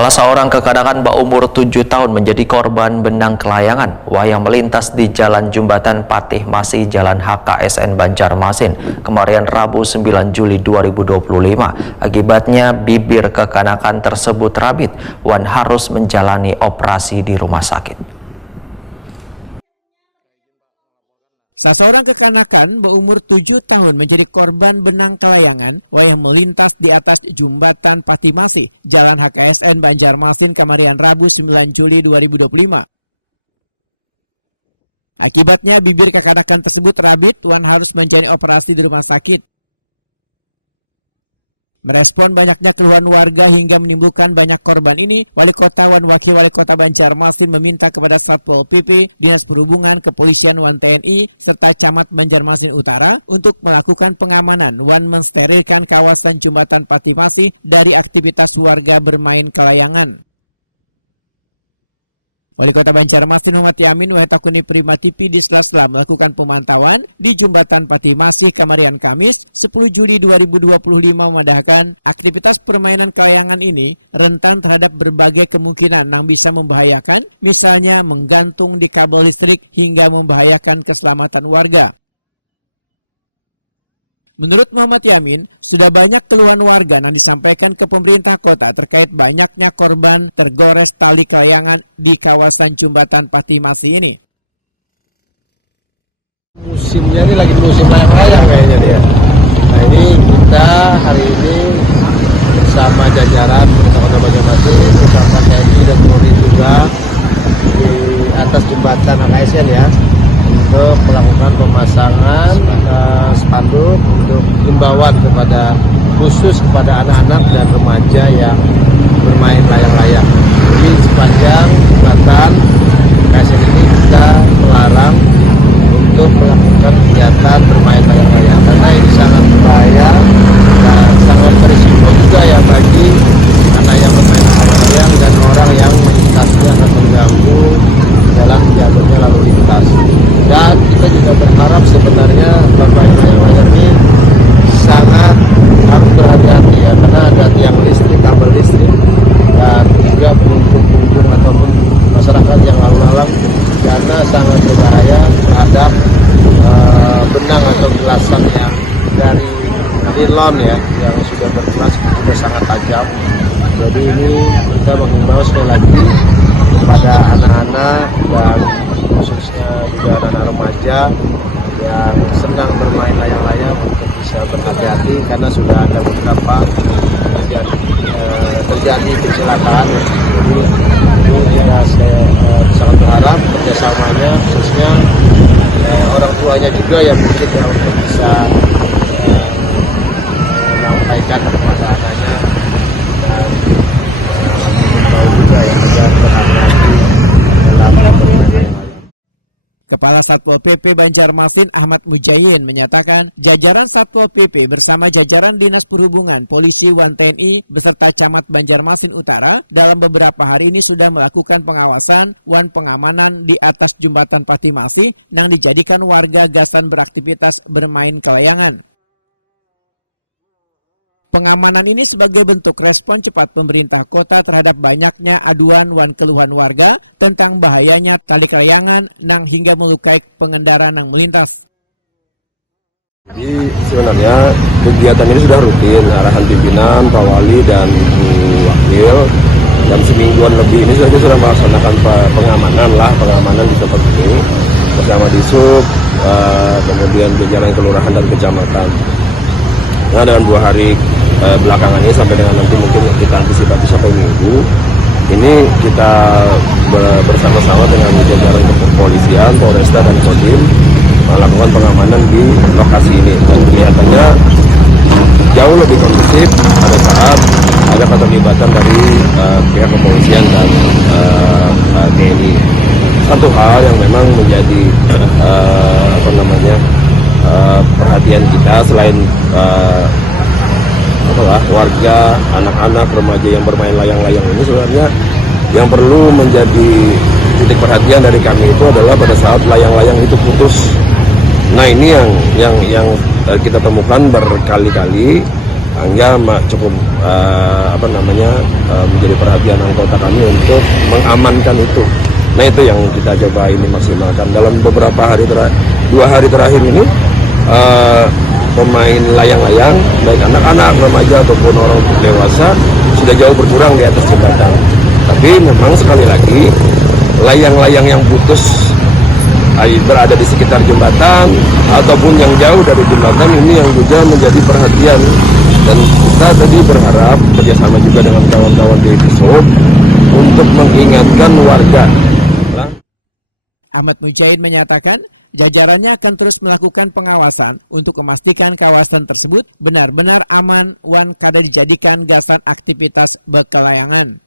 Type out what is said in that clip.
Salah seorang kekanakan berumur 7 tahun menjadi korban benang kelayangan wayang melintas di Jalan Jembatan Patih Masih Jalan HKSN Banjarmasin kemarin Rabu 9 Juli 2025. Akibatnya bibir kekanakan tersebut rabit. Wan harus menjalani operasi di rumah sakit. Seseorang kekanakan berumur 7 tahun menjadi korban benang kelayangan wayang melintas di atas jembatan Patih Masih, Jalan HKSN Banjarmasin kemarin Rabu 9 Juli 2025. Akibatnya bibir kekanakan tersebut rabit, Wan harus menjalani operasi di rumah sakit. Merespon banyaknya keluhan warga hingga menimbulkan banyak korban ini, Wali Kota Wan Wakil Wali Kota Banjarmasin meminta kepada Satpol PP, Dinas Perhubungan, Kepolisian, Wan TNI, serta Camat Banjarmasin Utara untuk melakukan pengamanan. Wan mensterilkan kawasan Jembatan Patih Masih dari aktivitas warga bermain kelayangan. Wali Kota Banjarmasin Muhammad Yamin Wahetakuni Prima TV di Sela-sela melakukan pemantauan di Jembatan Patih Masih kemarin Kamis 10 Juli 2025 memadahkan aktivitas permainan kelayangan ini rentan terhadap berbagai kemungkinan yang bisa membahayakan, misalnya menggantung di kabel listrik hingga membahayakan keselamatan warga. Menurut Muhammad Yamin, sudah banyak keluhan warga yang disampaikan ke pemerintah kota terkait banyaknya korban tergores tali kelayangan di kawasan Jembatan Patih Masih ini. Musimnya ini lagi musim layang-layang kayaknya dia. Nah ini kita hari ini bersama jajaran Kota Banjarmasin bersama TNI dan Polri juga di atas jembatan HKSN ya, untuk melakukan pemasangan spanduk untuk himbauan khusus kepada anak-anak dan remaja yang bermain layang-layang. Jadi sepanjang jembatan HKSN ini kita melarang untuk melakukan kegiatan bermain layang-layang karena ini sangat berbahaya dan sangat berisiko juga ya bagi anak yang bermain layang-layang dan orang yang melintasnya akan mengganggu dalam jalurnya lalu lintas. Dan kita juga berharap sebenarnya bermain layang-layang ini sangat harus berhati-hati ya, karena ada tiang listrik, kabel listrik, dan juga pengunjung ataupun masyarakat yang lalu lalang karena sangat berbahaya terhadap benang atau gelasan yang dari nilon ya, yang sudah berkelas juga sangat tajam. Jadi ini kita mengimbau sekali lagi kepada anak-anak dan khususnya juga anak-anak remaja yang senang bermain layang-layang untuk bisa berhati-hati karena sudah ada beberapa terjadi kecelakaan. Jadi yang saya sangat berharap kerjasamanya khususnya orang tuanya juga yang mungkin yang bisa menyampaikan kepada anaknya dan tahu juga ya agar berhati-hati dalam bermain. Kepala Satpol PP Banjarmasin Ahmad Mujayin menyatakan jajaran Satpol PP bersama jajaran Dinas Perhubungan, Polisi, Wan TNI beserta Camat Banjarmasin Utara dalam beberapa hari ini sudah melakukan pengawasan wan pengamanan di atas Jembatan Patih Masih yang dijadikan warga gasan beraktivitas bermain kelayangan. Pengamanan ini sebagai bentuk respon cepat pemerintah kota terhadap banyaknya aduan wan keluhan warga tentang bahayanya tali kelayangan nang hingga melukai pengendara yang melintas. Jadi sebenarnya kegiatan ini sudah rutin, arahan pimpinan, Pak Wali dan Ibu Wakil, dan semingguan lebih ini sudah melaksanakan pengamanan di tempat ini bersama Disub, kemudian jajaran kelurahan dan kecamatan. Nah, dalam 2 hari belakangan ini sampai dengan nanti mungkin kita antisipasi sampai Minggu ini kita bersama-sama dengan jajaran kepolisian, Polresta dan Kodim melakukan pengamanan di lokasi ini dan kelihatannya jauh lebih kondusif pada saat ada keterlibatan dari pihak kepolisian dan TNI. Satu hal yang memang menjadi perhatian kita selain warga, anak-anak, remaja yang bermain layang-layang ini sebenarnya yang perlu menjadi titik perhatian dari kami itu adalah pada saat layang-layang itu putus. Nah ini yang kita temukan berkali-kali cukup menjadi perhatian anggota kami untuk mengamankan itu. Nah itu yang kita coba ini maksimalkan dalam beberapa hari 2 hari terakhir ini. Pemain layang-layang baik anak-anak, remaja ataupun orang dewasa sudah jauh berkurang di atas jembatan. Tapi memang sekali lagi layang-layang yang putus berada di sekitar jembatan ataupun yang jauh dari jembatan ini yang juga menjadi perhatian, dan kita tadi berharap kerjasama juga dengan kawan-kawan di Dishub untuk mengingatkan warga. Ahmad Mujahid menyatakan jajarannya akan terus melakukan pengawasan untuk memastikan kawasan tersebut benar-benar aman wan kada dijadikan gasan aktivitas bekelayangan.